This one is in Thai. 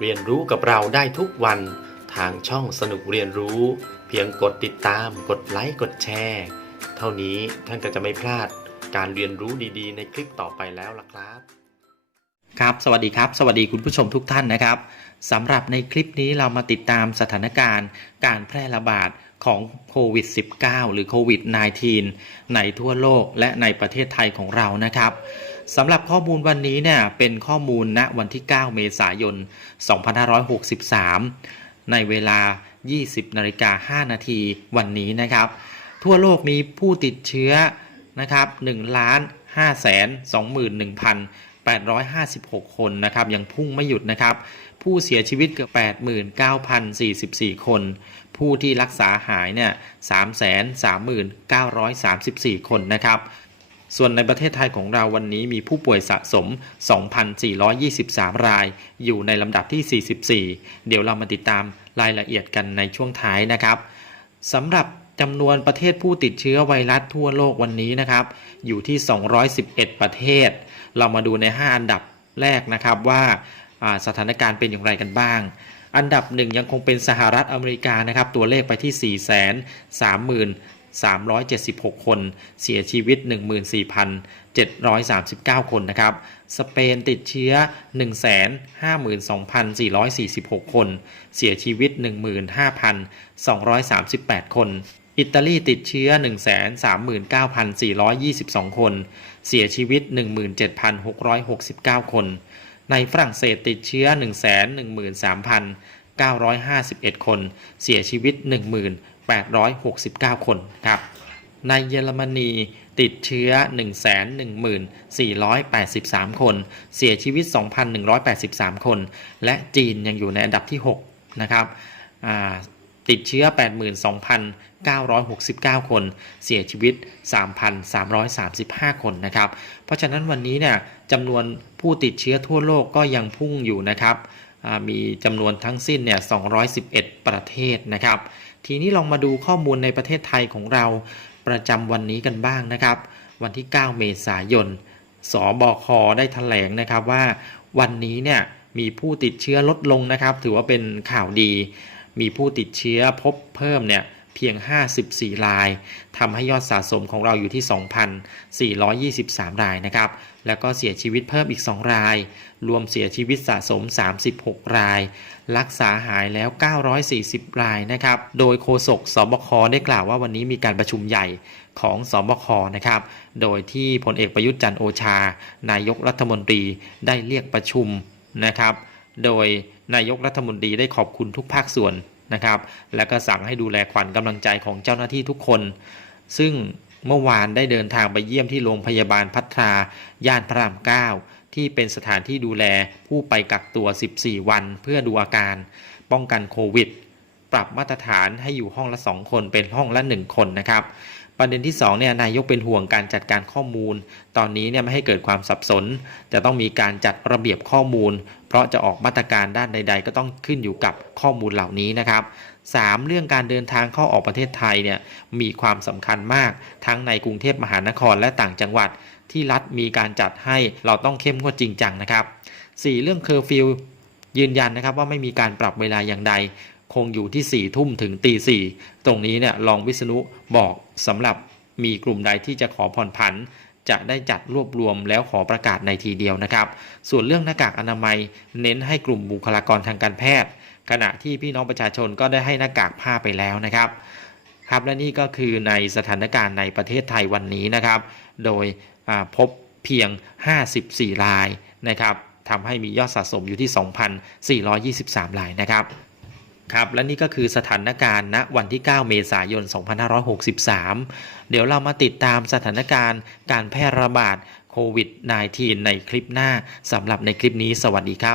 เรียนรู้กับเราได้ทุกวันทางช่องสนุกเรียนรู้ เพียงกดติดตาม กดไลค์กดแชร์เท่านี้ท่านก็จะไม่พลาดการเรียนรู้ดีๆ ในคลิปต่อไปแล้วล่ะครับ ครับสวัสดีครับ สวัสดีคุณผู้ชมทุกท่านนะครับสำหรับในคลิปนี้เรามาติดตามสถานการณ์การแพร่ระบาดของโควิด -19 หรือโควิด -19 ในทั่วโลกและในประเทศไทยของเรานะครับ สำหรับข้อมูลวันนี้เนี่ยเป็นข้อมูลณวันที่ 9 เมษายน 2563 ในเวลา 20 นาฬิกา 5 นาทีวันนี้นะครับ ทั่วโลกมีผู้ติดเชื้อนะครับ1ล้าน5แสน21,856 คนนะครับยังพุ่งไม่หยุดนะครับ ผู้เสียชีวิตเกือบ89,044 คน ผู้ที่รักษาหายเนี่ย339,934 คนนะครับ ส่วนในประเทศไทยของเราวันนี้มีผู้ป่วยสะสม 2,423 ราย อยู่ในลำดับที่ 44 เดี๋ยวเรามาติดตามรายละเอียดกันในช่วงท้ายนะครับสำหรับจำนวนประเทศผู้ติดเชื้อไวรัสทั่วโลกวันนี้นะครับ อยู่ที่ 211 ประเทศ เรามาดูใน 5 อันดับแรกนะครับว่าสถานการณ์เป็นอย่างไรกันบ้าง อันดับหนึ่งยังคงเป็นสหรัฐอเมริกานะครับ ตัวเลขไปที่4 3 376 คน เสียชีวิต 14,739 คนนะครับ สเปนติดเชื้อ 152,446 คน เสียชีวิต 15,238 คน อิตาลีติดเชื้อ 139,422 คน เสียชีวิต 17,669 คน ในฝรั่งเศสติดเชื้อ 113,951 คน เสียชีวิต 869 คนครับในเยอรมนีติดเชื้อ111,483 คน เสียชีวิต 2,183 คน และจีนยังอยู่ในอันดับที่ 6 นะครับติดเชื้อ 82,969 คน เสียชีวิต 3,335 คนนะครับ เพราะฉะนั้นวันนี้เนี่ยจำนวนผู้ติดเชื้อทั่วโลกก็ยังพุ่งอยู่นะครับ มีจำนวนทั้งสิ้นเนี่ย 211 ประเทศนะครับ ทีนี้ลองมาดูข้อมูลในประเทศไทยของเราประจำวันนี้กันบ้างนะครับ วันที่ 9 เมษายน สบค ได้แถลงนะครับว่า วันนี้เนี่ยมีผู้ติดเชื้อลดลงนะครับ ถือว่าเป็นข่าวดี มีผู้ติดเชื้อพบเพิ่มเนี่ย เพียง 54 รายทำให้ยอดสะสมของเราอยู่ที่ 2,423 รายนะครับ แล้วก็เสียชีวิตเพิ่มอีก 2 ราย รวมเสียชีวิตสะสม 36 ราย รักษาหายแล้ว 940 รายนะครับ โดยโฆษกสบคได้กล่าวว่าวันนี้มีการประชุมใหญ่ของสบคนะครับ โดยที่พลเอกประยุทธ์จันโอชา นายกรัฐมนตรีได้เรียกประชุมนะครับ โดยนายกรัฐมนตรีได้ขอบคุณทุกภาคส่วน นะครับ แล้วก็สั่งให้ดูแลขวัญกำลังใจของเจ้าหน้าที่ทุกคน ซึ่งเมื่อวานได้เดินทางไปเยี่ยมที่โรงพยาบาลพัทราย่านพระรามเก้าที่เป็นสถานที่ดูแลผู้ไปกักตัว 14 วันเพื่อดูอาการ ป้องกันโควิด ปรับมาตรฐานให้อยู่ห้องละ 2 คนเป็นห้องละ 1 คนนะครับ ประเด็นที่2เนี่ยนายกเป็นห่วงการจัดการข้อมูล ตอนนี้เนี่ยไม่ให้เกิดความสับสน จะต้องมีการจัดระเบียบข้อมูล เพราะจะออกมาตรการด้านใด ๆ ก็ต้องขึ้นอยู่กับข้อมูลเหล่านี้นะครับ 3. เรื่องการเดินทางเข้าออกประเทศไทยเนี่ยมีความสำคัญมาก ทั้งในกรุงเทพมหานครและต่างจังหวัด ที่รัฐมีการจัดให้เราต้องเข้มงวดจริงจังนะครับ 4. เรื่องเคอร์ฟิวยืนยันนะครับว่าไม่มีการปรับเวลาอย่างใด คงอยู่ที่4ี่ทุ่มถึงตีสตรงนี้เนี่ยรองวิษณุบอกสำหรับมีกลุ่มใดที่จะขอผ่อนผัน จะได้จัดรวบรวมแล้วขอประกาศในทีเดียวนะครับ ส่วนเรื่องหน้ากากอนามัย เน้นให้กลุ่มบุคลากรทางการแพทย์ ขณะที่พี่น้องประชาชนก็ได้ให้หน้ากากผ้าไปแล้วนะครับ ครับและนี่ก็คือในสถานการณ์ในประเทศไทยวันนี้นะครับ โดยพบเพียง 54 รายนะครับทำให้มียอดสะสมอยู่ที่ 2,423 รายนะครับ ครับและนี่ก็คือสถานการณ์ณวันที่ 9 เมษายน 2563 เดี๋ยวเรามาติดตามสถานการณ์การแพร่ระบาดโควิด -19 ในคลิปหน้าสำหรับในคลิปนี้สวัสดีครับ